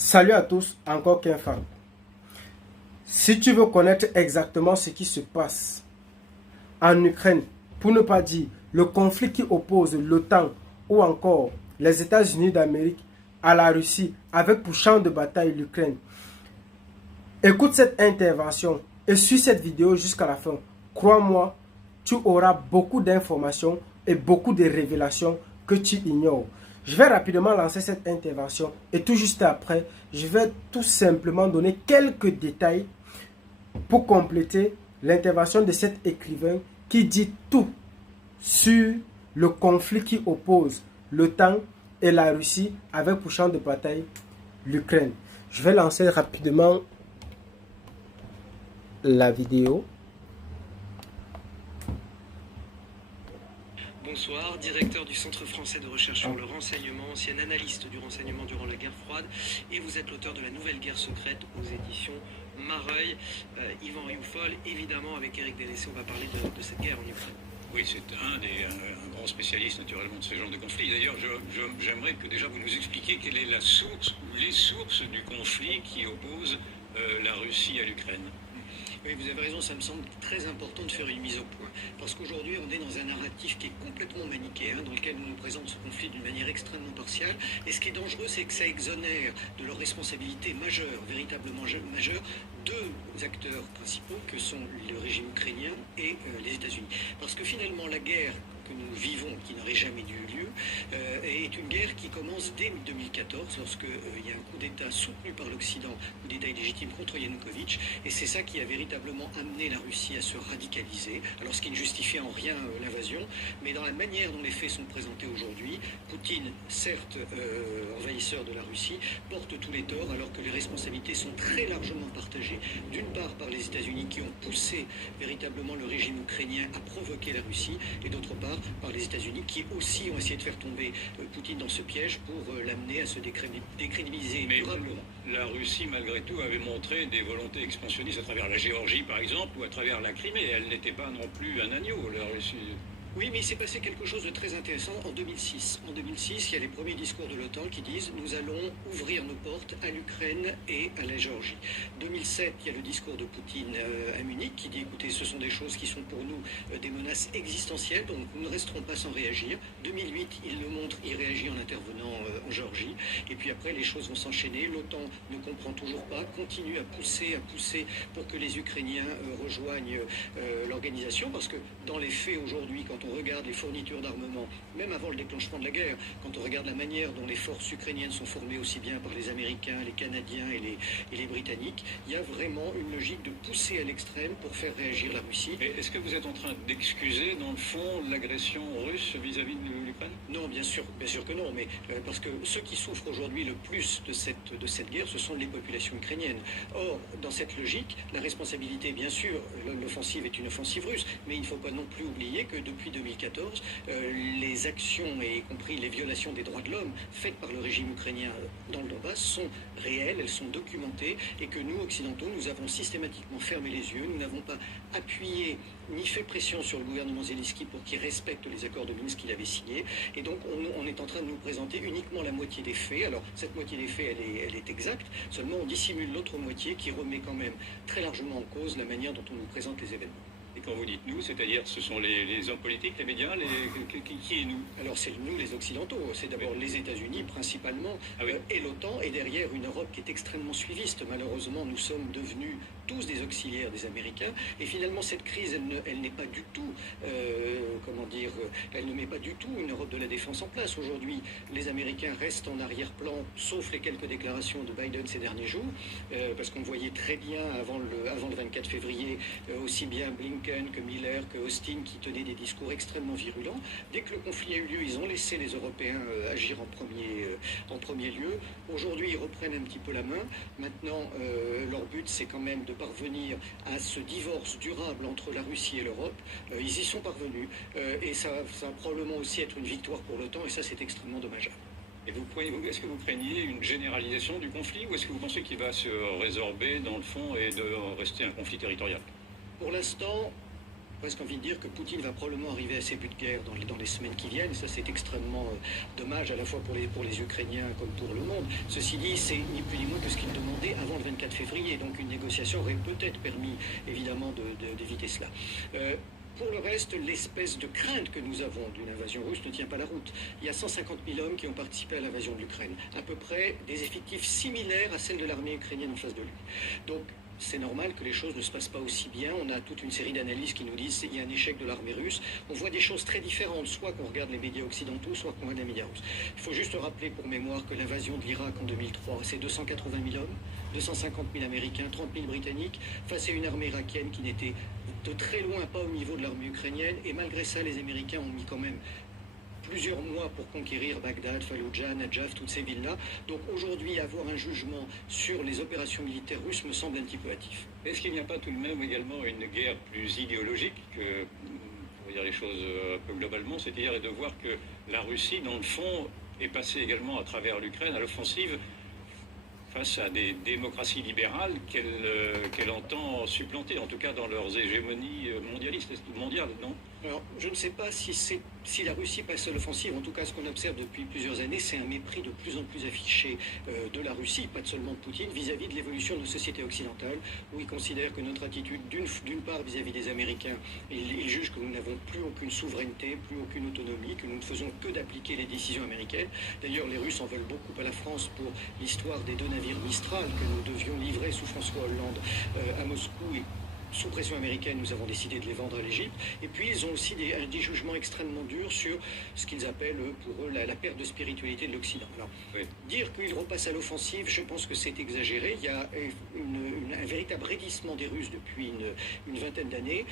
Salut à tous, encore qu'un fan. Si tu veux connaître exactement ce qui se passe en Ukraine, pour ne pas dire le conflit qui oppose l'OTAN ou encore les États-Unis d'Amérique à la Russie avec pour champ de bataille l'Ukraine, écoute cette intervention et suis cette vidéo jusqu'à la fin. Crois-moi, tu auras beaucoup d'informations et beaucoup de révélations que tu ignores. Je vais rapidement lancer cette intervention et tout juste après, je vais tout simplement donner quelques détails pour compléter l'intervention de cet écrivain qui dit tout sur le conflit qui oppose l'OTAN et la Russie avec pour champ de bataille l'Ukraine. Je vais lancer rapidement la vidéo. Bonsoir, directeur du Centre français de recherche sur le renseignement, ancien analyste du renseignement durant la guerre froide, et vous êtes l'auteur de La Nouvelle Guerre secrète aux éditions Mareuil. Yvan Rioufol, évidemment, avec Éric Délaissé, on va parler de cette guerre en Ukraine. Oui, c'est un grand spécialiste naturellement de ce genre de conflit. D'ailleurs, j'aimerais que déjà vous nous expliquiez quelle est la source ou les sources du conflit qui oppose la Russie à l'Ukraine. Oui, vous avez raison, ça me semble très important de faire une mise au point. Parce qu'aujourd'hui, on est dans un narratif qui est complètement manichéen, dans lequel on nous présente ce conflit d'une manière extrêmement partiale. Et ce qui est dangereux, c'est que ça exonère de leurs responsabilités majeures, véritablement majeures, deux acteurs principaux que sont le régime ukrainien et les États-Unis. Parce que finalement, la guerre que nous vivons, qui n'aurait jamais eu lieu, est une guerre qui commence dès 2014, lorsque il y a un coup d'État soutenu par l'Occident, coup d'État illégitime contre Yanukovych, et c'est ça qui a véritablement amené la Russie à se radicaliser, alors ce qui ne justifiait en rien l'invasion, mais dans la manière dont les faits sont présentés aujourd'hui, Poutine, certes envahisseur de la Russie, porte tous les torts, alors que les responsabilités sont très largement partagées, d'une part par les États-Unis qui ont poussé véritablement le régime ukrainien à provoquer la Russie, et d'autre part par les États-Unis qui aussi ont essayé de faire tomber Poutine dans ce piège pour l'amener à se décrédibiliser durablement. La Russie, malgré tout, avait montré des volontés expansionnistes à travers la Géorgie, par exemple, ou à travers la Crimée. Elle n'était pas non plus un agneau, la Russie. Oui, mais il s'est passé quelque chose de très intéressant en 2006. En 2006, il y a les premiers discours de l'OTAN qui disent « Nous allons ouvrir nos portes à l'Ukraine et à la Géorgie ». 2007, il y a le discours de Poutine à Munich qui dit « Écoutez, ce sont des choses qui sont pour nous des menaces existentielles, donc nous ne resterons pas sans réagir ». 2008, il le montre, il réagit en intervenant en Géorgie. Et puis après, les choses vont s'enchaîner. L'OTAN ne comprend toujours pas, continue à pousser pour que les Ukrainiens rejoignent l'organisation, parce que dans les faits aujourd'hui, quand on regarde les fournitures d'armement, même avant le déclenchement de la guerre, quand on regarde la manière dont les forces ukrainiennes sont formées aussi bien par les Américains, les Canadiens et les Britanniques, il y a vraiment une logique de pousser à l'extrême pour faire réagir la Russie. Et est-ce que vous êtes en train d'excuser, dans le fond, l'agression russe vis-à-vis de l'Ukraine? Non, bien sûr que non, mais parce que ceux qui souffrent aujourd'hui le plus de cette guerre, ce sont les populations ukrainiennes. Or, dans cette logique, la responsabilité, bien sûr, l'offensive est une offensive russe, mais il ne faut pas non plus oublier que depuis 2014, les actions, et y compris les violations des droits de l'homme faites par le régime ukrainien dans le Donbass sont réelles, elles sont documentées, et que nous, occidentaux, nous avons systématiquement fermé les yeux, nous n'avons pas appuyé ni fait pression sur le gouvernement Zelensky pour qu'il respecte les accords de Minsk qu'il avait signés, et donc on est en train de nous présenter uniquement la moitié des faits. Alors cette moitié des faits, elle est exacte, seulement on dissimule l'autre moitié qui remet quand même très largement en cause la manière dont on nous présente les événements. Et quand vous dites nous, c'est-à-dire ce sont les hommes politiques, les médias, qui est nous? Alors c'est nous les Occidentaux, c'est d'abord les États-Unis principalement, et l'OTAN, et derrière une Europe qui est extrêmement suiviste. Malheureusement, nous sommes devenus tous des auxiliaires des Américains, et finalement cette crise, elle n'est pas du tout, elle ne met pas du tout une Europe de la défense en place. Aujourd'hui, les Américains restent en arrière-plan, sauf les quelques déclarations de Biden ces derniers jours, parce qu'on voyait très bien avant le 24 février, aussi bien Blinken que Miller, que Austin, qui tenaient des discours extrêmement virulents. Dès que le conflit a eu lieu, ils ont laissé les Européens agir en premier lieu. Aujourd'hui, ils reprennent un petit peu la main. Maintenant, leur but, c'est quand même de parvenir à ce divorce durable entre la Russie et l'Europe. Ils y sont parvenus, et ça va probablement aussi être une victoire pour l'OTAN, et ça, c'est extrêmement dommageable. Et est-ce que vous craignez une généralisation du conflit, ou est-ce que vous pensez qu'il va se résorber dans le fond et de rester un conflit territorial? Pour l'instant, presque envie de dire que Poutine va probablement arriver à ses buts de guerre dans les semaines qui viennent. Ça, c'est extrêmement dommage, à la fois pour les Ukrainiens comme pour le monde. Ceci dit, c'est ni plus ni moins que ce qu'il demandait avant le 24 février. Donc une négociation aurait peut-être permis, évidemment, d'éviter cela. Pour le reste, l'espèce de crainte que nous avons d'une invasion russe ne tient pas la route. Il y a 150 000 hommes qui ont participé à l'invasion de l'Ukraine. À peu près des effectifs similaires à celles de l'armée ukrainienne en face de lui. Donc, c'est normal que les choses ne se passent pas aussi bien. On a toute une série d'analyses qui nous disent qu'il y a un échec de l'armée russe. On voit des choses très différentes, soit qu'on regarde les médias occidentaux, soit qu'on regarde les médias russes. Il faut juste rappeler pour mémoire que l'invasion de l'Irak en 2003, c'est 280 000 hommes, 250 000 Américains, 30 000 Britanniques, face à une armée irakienne qui n'était de très loin pas au niveau de l'armée ukrainienne. Et malgré ça, les Américains ont mis quand même plusieurs mois pour conquérir Bagdad, Fallujah, Najaf, toutes ces villes-là. Donc aujourd'hui, avoir un jugement sur les opérations militaires russes me semble un petit peu hâtif. Est-ce qu'il n'y a pas tout de même également une guerre plus idéologique que, pour dire les choses un peu globalement, c'est-à-dire de voir que la Russie, dans le fond, est passée également à travers l'Ukraine à l'offensive face à des démocraties libérales qu'elle entend supplanter, en tout cas dans leurs hégémonies mondiales, non? Alors, je ne sais pas si la Russie passe à l'offensive. En tout cas, ce qu'on observe depuis plusieurs années, c'est un mépris de plus en plus affiché de la Russie, pas seulement de Poutine, vis-à-vis de l'évolution de nos sociétés occidentales, où il considère que notre attitude, d'une part vis-à-vis des Américains, il juge que nous n'avons plus aucune souveraineté, plus aucune autonomie, que nous ne faisons que d'appliquer les décisions américaines. D'ailleurs, les Russes en veulent beaucoup à la France pour l'histoire des 2 navires Mistral que nous devions livrer sous François Hollande à Moscou et sous pression américaine, nous avons décidé de les vendre à l'Égypte. Et puis, ils ont aussi des jugements extrêmement durs sur ce qu'ils appellent, pour eux, la perte de spiritualité de l'Occident. Alors, oui. Dire qu'ils repassent à l'offensive, je pense que c'est exagéré. Il y a un véritable raidissement des Russes depuis une vingtaine d'années.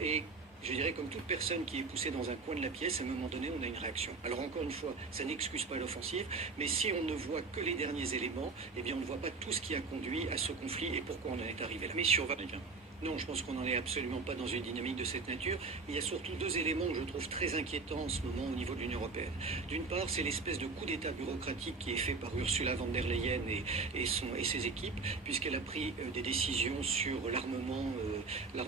Et je dirais, comme toute personne qui est poussée dans un coin de la pièce, à un moment donné, on a une réaction. Alors encore une fois, ça n'excuse pas l'offensive, mais si on ne voit que les derniers éléments, eh bien on ne voit pas tout ce qui a conduit à ce conflit et pourquoi on en est arrivé là. Mais sur Vatican. Non, je pense qu'on n'en est absolument pas dans une dynamique de cette nature. Il y a surtout 2 éléments que je trouve très inquiétants en ce moment au niveau de l'Union européenne. D'une part, c'est l'espèce de coup d'État bureaucratique qui est fait par Ursula von der Leyen et ses équipes, puisqu'elle a pris des décisions sur l'armement, la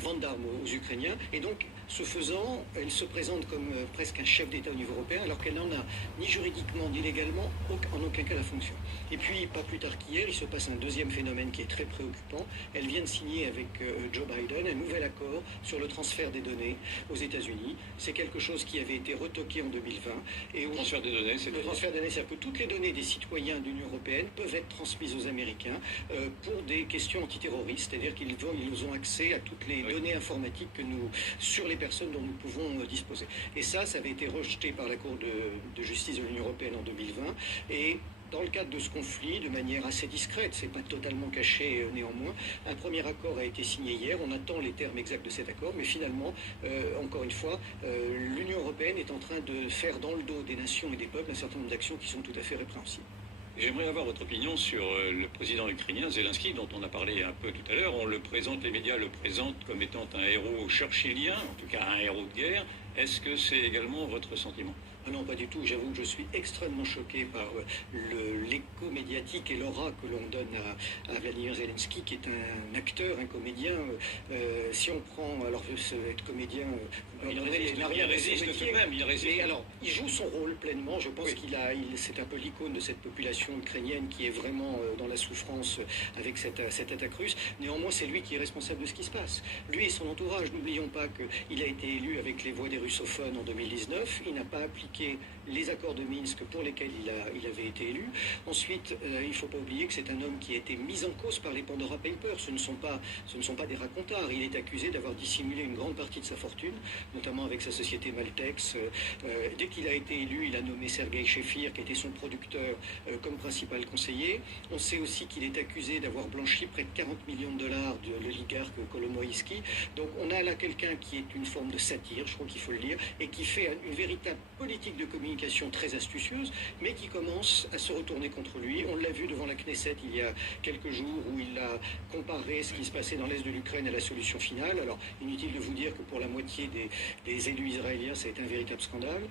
vente d'armes aux Ukrainiens. Et donc, ce faisant, elle se présente comme presque un chef d'État au niveau européen, alors qu'elle n'en a ni juridiquement ni légalement en aucun cas la fonction. Et puis, pas plus tard qu'hier, il se passe un deuxième phénomène qui est très préoccupant. Elle vient de signé avec Joe Biden un nouvel accord sur le transfert des données aux États-Unis. C'est quelque chose qui avait été retoqué en 2020. Et le transfert des données, c'est le transfert des données, c'est-à-dire que toutes les données des citoyens de l'Union européenne peuvent être transmises aux Américains pour des questions antiterroristes, c'est-à-dire qu'ils ont accès à toutes les données informatiques sur les personnes dont nous pouvons disposer. Et ça avait été rejeté par la Cour de justice de l'Union européenne en 2020. Et dans le cadre de ce conflit, de manière assez discrète, c'est pas totalement caché néanmoins, un premier accord a été signé hier. On attend les termes exacts de cet accord, mais finalement, encore une fois, l'Union européenne est en train de faire dans le dos des nations et des peuples un certain nombre d'actions qui sont tout à fait répréhensibles. J'aimerais avoir votre opinion sur le président ukrainien Zelensky, dont on a parlé un peu tout à l'heure. Les médias le présentent comme étant un héros churchillien, en tout cas un héros de guerre. Est-ce que c'est également votre sentiment ? Ah non, pas du tout. J'avoue que je suis extrêmement choqué par l'écho médiatique et l'aura que l'on donne à Vladimir Zelensky, qui est un acteur, un comédien. Si on prend, alors être comédien, il résiste tout de même. Il joue son rôle pleinement. Je pense c'est un peu l'icône de cette population ukrainienne qui est vraiment dans la souffrance avec cette attaque russe. Néanmoins, c'est lui qui est responsable de ce qui se passe. Lui et son entourage. N'oublions pas qu'il a été élu avec les voix des russophones en 2019. Il n'a pas appliqué les accords de Minsk pour lesquels il avait été élu. Ensuite, il ne faut pas oublier que c'est un homme qui a été mis en cause par les Pandora Papers. Ce ne sont pas des racontards. Il est accusé d'avoir dissimulé une grande partie de sa fortune, notamment avec sa société Maltex. Dès qu'il a été élu, il a nommé Sergei Shefir, qui était son producteur, comme principal conseiller. On sait aussi qu'il est accusé d'avoir blanchi près de 40 millions de dollars de l'oligarque Kolomoïski. Donc on a là quelqu'un qui est une forme de satire, je crois qu'il faut le dire, et qui fait une véritable politique politique de communication très astucieuse, mais qui commence à se retourner contre lui. On l'a vu devant la Knesset il y a quelques jours, où il a comparé ce qui se passait dans l'est de l'Ukraine à la solution finale. Alors, inutile de vous dire que pour la moitié des élus israéliens, ça a été un véritable scandale.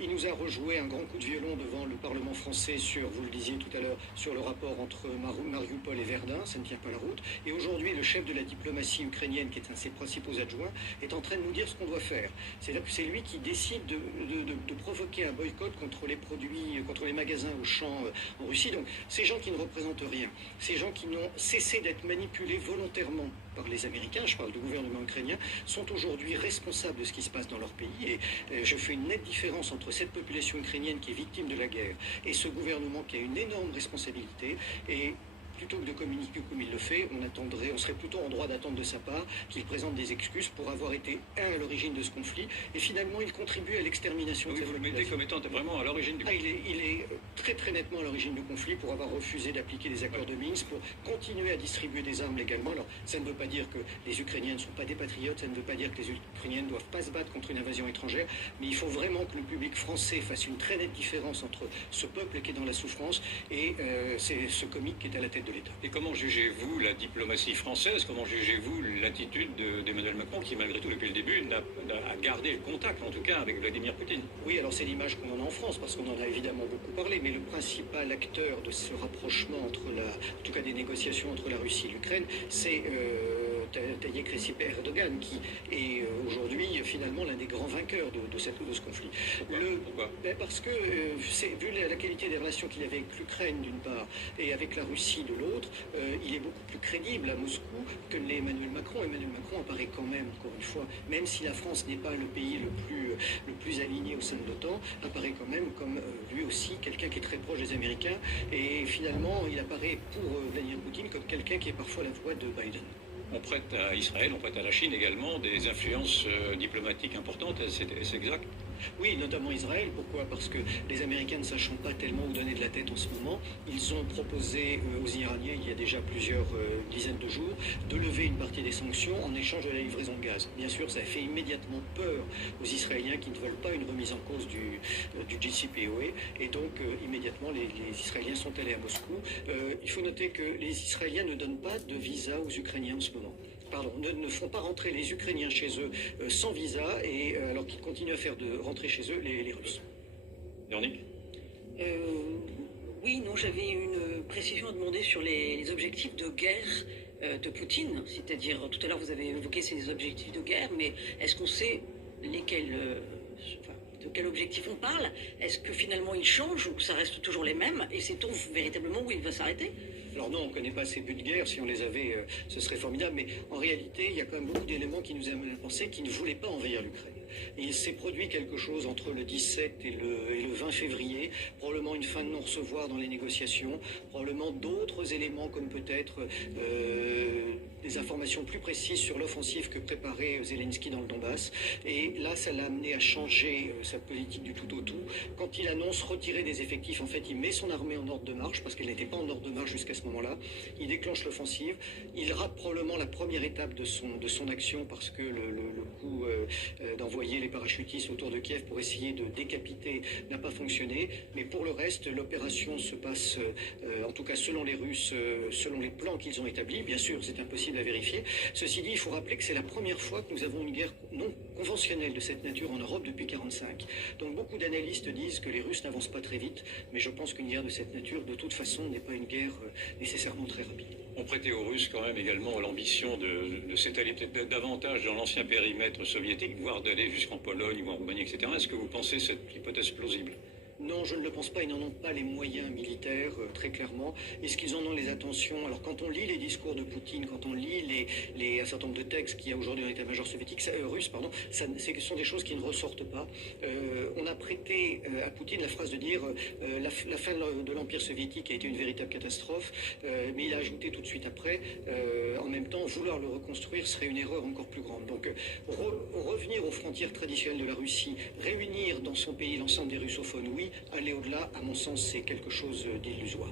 Il nous a rejoué un grand coup de violon devant le Parlement français sur, vous le disiez tout à l'heure, sur le rapport entre Mariupol et Verdun. Ça ne tient pas la route. Et aujourd'hui, le chef de la diplomatie ukrainienne, qui est un de ses principaux adjoints, est en train de nous dire ce qu'on doit faire. C'est-à-dire que c'est lui qui décide de provoquer un boycott contre les produits, contre les magasins Auchan en Russie. Donc, ces gens qui ne représentent rien, ces gens qui n'ont cessé d'être manipulés volontairement par les Américains, je parle du gouvernement ukrainien, sont aujourd'hui responsables de ce qui se passe dans leur pays. Et je fais une nette différence entre cette population ukrainienne qui est victime de la guerre et ce gouvernement qui a une énorme responsabilité. Et plutôt que de communiquer comme il le fait, on serait plutôt en droit d'attendre de sa part qu'il présente des excuses pour avoir été à l'origine de ce conflit, et finalement il contribue à l'extermination de cette population. Vous le mettez comme étant vraiment à l'origine du conflit. Il est très très nettement à l'origine du conflit pour avoir refusé d'appliquer les accords de Minsk, pour continuer à distribuer des armes légalement. Alors ça ne veut pas dire que les Ukrainiens ne sont pas des patriotes, ça ne veut pas dire que les Ukrainiens ne doivent pas se battre contre une invasion étrangère, mais il faut vraiment que le public français fasse une très nette différence entre ce peuple qui est dans la souffrance et c'est ce comique qui est à la tête de l'État. Et comment jugez-vous la diplomatie française? Comment jugez-vous l'attitude d'Emmanuel Macron, qui malgré tout depuis le début a gardé le contact, en tout cas, avec Vladimir Poutine? Oui, alors c'est l'image qu'on en a en France, parce qu'on en a évidemment beaucoup parlé, mais le principal acteur de ce rapprochement entre en tout cas des négociations entre la Russie et l'Ukraine, c'est Tayyip Recep Erdogan, qui est aujourd'hui finalement l'un des grands vainqueurs de ce conflit. Pourquoi? Parce que vu la qualité des relations qu'il avait avec l'Ukraine d'une part et avec la Russie de l'autre, il est beaucoup plus crédible à Moscou que l'est Emmanuel Macron. Emmanuel Macron apparaît quand même, encore une fois, même si la France n'est pas le pays le plus aligné au sein de l'OTAN, apparaît quand même comme lui aussi quelqu'un qui est très proche des Américains, et finalement il apparaît pour Vladimir Poutine comme quelqu'un qui est parfois la voix de Biden. On prête à Israël, on prête à la Chine également des influences diplomatiques importantes, c'est exact? Oui, notamment Israël. Pourquoi? Parce que les Américains, ne sachant pas tellement où donner de la tête en ce moment, ils ont proposé aux Iraniens, il y a déjà plusieurs dizaines de jours, de lever une partie des sanctions en échange de la livraison de gaz. Bien sûr, ça a fait immédiatement peur aux Israéliens qui ne veulent pas une remise en cause du JCPOA, et donc immédiatement les Israéliens sont allés à Moscou. Il faut noter que les Israéliens ne donnent pas de visa aux Ukrainiens en ce moment. Pardon, ne font pas rentrer les Ukrainiens chez eux sans visa, et alors qu'ils continuent à faire rentrer chez eux les Russes. Véronique? Oui, non, j'avais une précision à demander sur les objectifs de guerre de Poutine. C'est-à-dire, tout à l'heure vous avez évoqué ces objectifs de guerre, mais est-ce qu'on sait lesquels, de quel objectif on parle? Est-ce que finalement il change ou ça reste toujours les mêmes? Et sait-on véritablement où il va s'arrêter? Alors non, on ne connaît pas ces buts de guerre. Si on les avait, ce serait formidable. Mais en réalité, il y a quand même beaucoup d'éléments qui nous amènent à penser qu'il ne voulait pas envahir l'Ukraine. Il s'est produit quelque chose entre le 17 et le 20 février, probablement une fin de non-recevoir dans les négociations, probablement d'autres éléments comme peut-être des informations plus précises sur l'offensive que préparait Zelensky dans le Donbass. Et là, ça l'a amené à changer sa politique du tout au tout. Quand il annonce retirer des effectifs, en fait, il met son armée en ordre de marche, parce qu'elle n'était pas en ordre de marche jusqu'à ce moment-là. Il déclenche l'offensive. Il rate probablement la première étape de son action, parce que le coup d'envoyer les parachutistes autour de Kiev pour essayer de décapiter n'a pas fonctionné. Mais pour le reste, l'opération se passe, en tout cas selon les Russes, selon les plans qu'ils ont établis. Bien sûr, c'est impossible à vérifier. Ceci dit, il faut rappeler que c'est la première fois que nous avons une guerre non conventionnelle de cette nature en Europe depuis 1945. Donc beaucoup d'analystes disent que les Russes n'avancent pas très vite, mais je pense qu'une guerre de cette nature, de toute façon, n'est pas une guerre nécessairement très rapide. On prêtait aux Russes quand même également l'ambition de s'étaler peut-être davantage dans l'ancien périmètre soviétique, voire d'aller jusqu'en Pologne ou en Roumanie, etc. Est-ce que vous pensez cette hypothèse plausible? Non, je ne le pense pas. Ils n'en ont pas les moyens militaires, très clairement. Est-ce qu'ils en ont les intentions? Alors, quand on lit les discours de Poutine, quand on lit un certain nombre de textes qu'il y a aujourd'hui dans l'état-major soviétique, russe, pardon, ce sont des choses qui ne ressortent pas. On a prêté à Poutine la phrase de dire la fin de l'Empire soviétique a été une véritable catastrophe, mais il a ajouté tout de suite après, en même temps, vouloir le reconstruire serait une erreur encore plus grande. Donc, revenir aux frontières traditionnelles de la Russie, réunir dans son pays l'ensemble des russophones, oui. Aller au-delà, à mon sens, c'est quelque chose d'illusoire.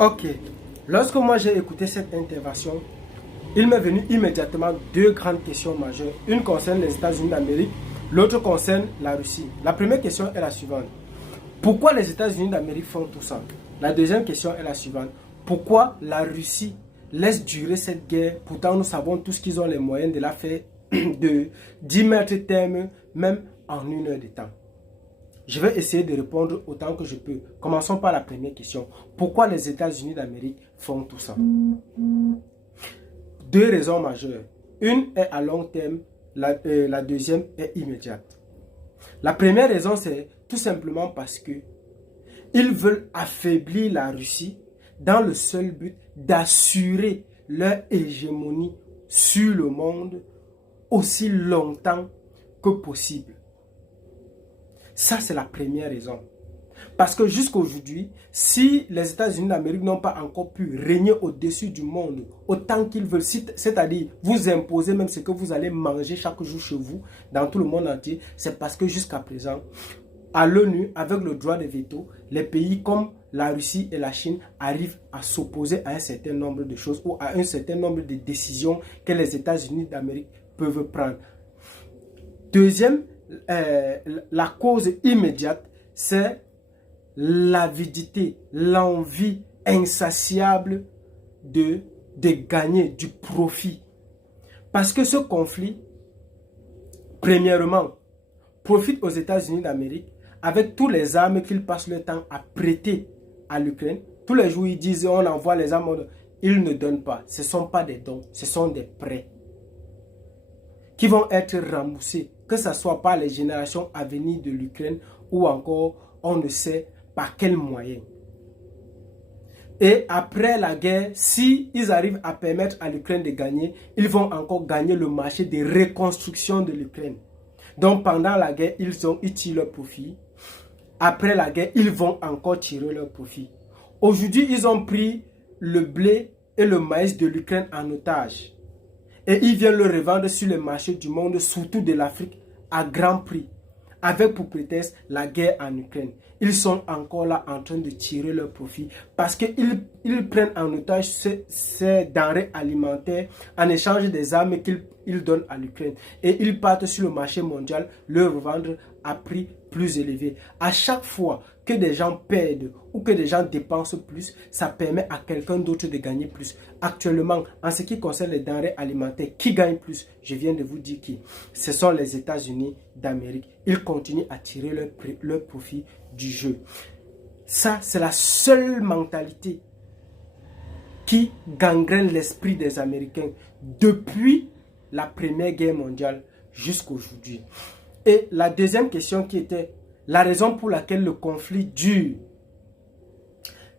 Ok. Lorsque moi j'ai écouté cette intervention, il m'est venu immédiatement deux grandes questions majeures. Une concerne les États-Unis d'Amérique, l'autre concerne la Russie. La première question est la suivante. Pourquoi les États-Unis d'Amérique font tout ça? La deuxième question est la suivante. Pourquoi la Russie laisse durer cette guerre? Pourtant, nous savons tous qu'ils ont les moyens de la faire, d'y mettre terme, même en 1 heure de temps. Je vais essayer de répondre autant que je peux. Commençons par la première question. Pourquoi les États-Unis d'Amérique font tout ça? Deux raisons majeures. Une est à long terme, la deuxième est immédiate. La première raison, c'est tout simplement parce que ils veulent affaiblir la Russie dans le seul but d'assurer leur hégémonie sur le monde aussi longtemps que possible. Ça, c'est la première raison. Parce que jusqu'aujourd'hui, si les États-Unis d'Amérique n'ont pas encore pu régner au-dessus du monde autant qu'ils veulent, c'est-à-dire vous imposer même ce que vous allez manger chaque jour chez vous, dans tout le monde entier, c'est parce que jusqu'à présent, à l'ONU, avec le droit de veto, les pays comme la Russie et la Chine arrivent à s'opposer à un certain nombre de choses ou à un certain nombre de décisions que les États-Unis d'Amérique peuvent prendre. Deuxième, la cause immédiate, c'est l'avidité, l'envie insatiable de gagner du profit. Parce que ce conflit, premièrement, profite aux États-Unis d'Amérique avec tous les armes qu'ils passent le temps à prêter à l'Ukraine. Tous les jours, ils disent on envoie les armes. Ils ne donnent pas. Ce ne sont pas des dons, ce sont des prêts qui vont être remboursés, que ce soit par les générations à venir de l'Ukraine ou encore, on ne sait par quels moyens. Et après la guerre, si ils arrivent à permettre à l'Ukraine de gagner, ils vont encore gagner le marché de reconstruction de l'Ukraine. Donc pendant la guerre, ils tirent leur profit. Après la guerre, ils vont encore tirer leur profit. Aujourd'hui, ils ont pris le blé et le maïs de l'Ukraine en otage. Et ils viennent le revendre sur les marchés du monde, surtout de l'Afrique, à grand prix. Avec pour prétexte la guerre en Ukraine. Ils sont encore là en train de tirer leur profit parce qu'ils prennent en otage ces denrées alimentaires en échange des armes qu'ils donnent à l'Ukraine. Et ils partent sur le marché mondial le revendre à prix plus élevé. À chaque fois que des gens perdent ou que des gens dépensent plus, ça permet à quelqu'un d'autre de gagner plus. Actuellement, en ce qui concerne les denrées alimentaires, qui gagne plus? Je viens de vous dire qui. Ce sont les États-Unis d'Amérique. Ils continuent à tirer leur profit du jeu. Ça, c'est la seule mentalité qui gangrène l'esprit des Américains depuis la Première Guerre mondiale jusqu'à aujourd'hui. Et la deuxième question qui était la raison pour laquelle le conflit dure.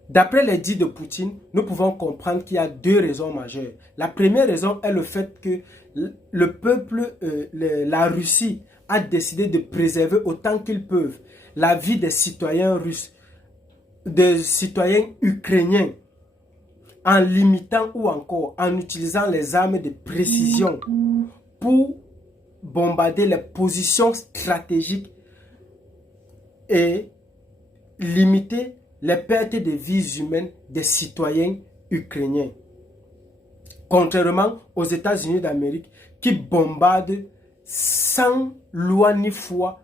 D'après les dits de Poutine, nous pouvons comprendre qu'il y a deux raisons majeures. La première raison est le fait que le peuple, la Russie, a décidé de préserver autant qu'ils peuvent la vie des citoyens russes, des citoyens ukrainiens, en limitant ou encore en utilisant les armes de précision pour bombarder les positions stratégiques et limiter les pertes de vies humaines des citoyens ukrainiens. Contrairement aux États-Unis d'Amérique qui bombardent sans loi ni foi,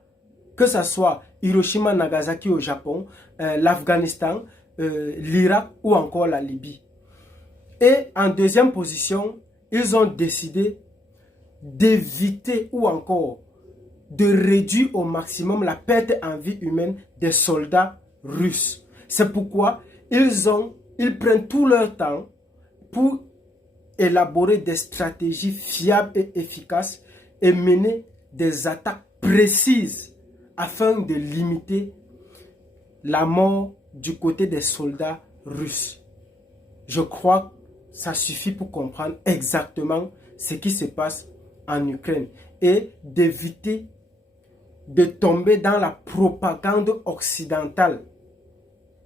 que ce soit Hiroshima, Nagasaki au Japon, l'Afghanistan, l'Irak ou encore la Libye. Et en deuxième position, ils ont décidé d'éviter ou encore de réduire au maximum la perte en vie humaine des soldats russes. C'est pourquoi ils prennent tout leur temps pour élaborer des stratégies fiables et efficaces et mener des attaques précises afin de limiter la mort du côté des soldats russes. Je crois que ça suffit pour comprendre exactement ce qui se passe en Ukraine et d'éviter de tomber dans la propagande occidentale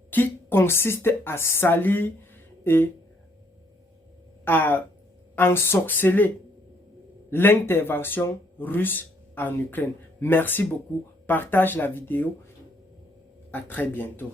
qui consiste à salir et à ensorceler l'intervention russe en Ukraine. Merci beaucoup. Partage la vidéo. À très bientôt.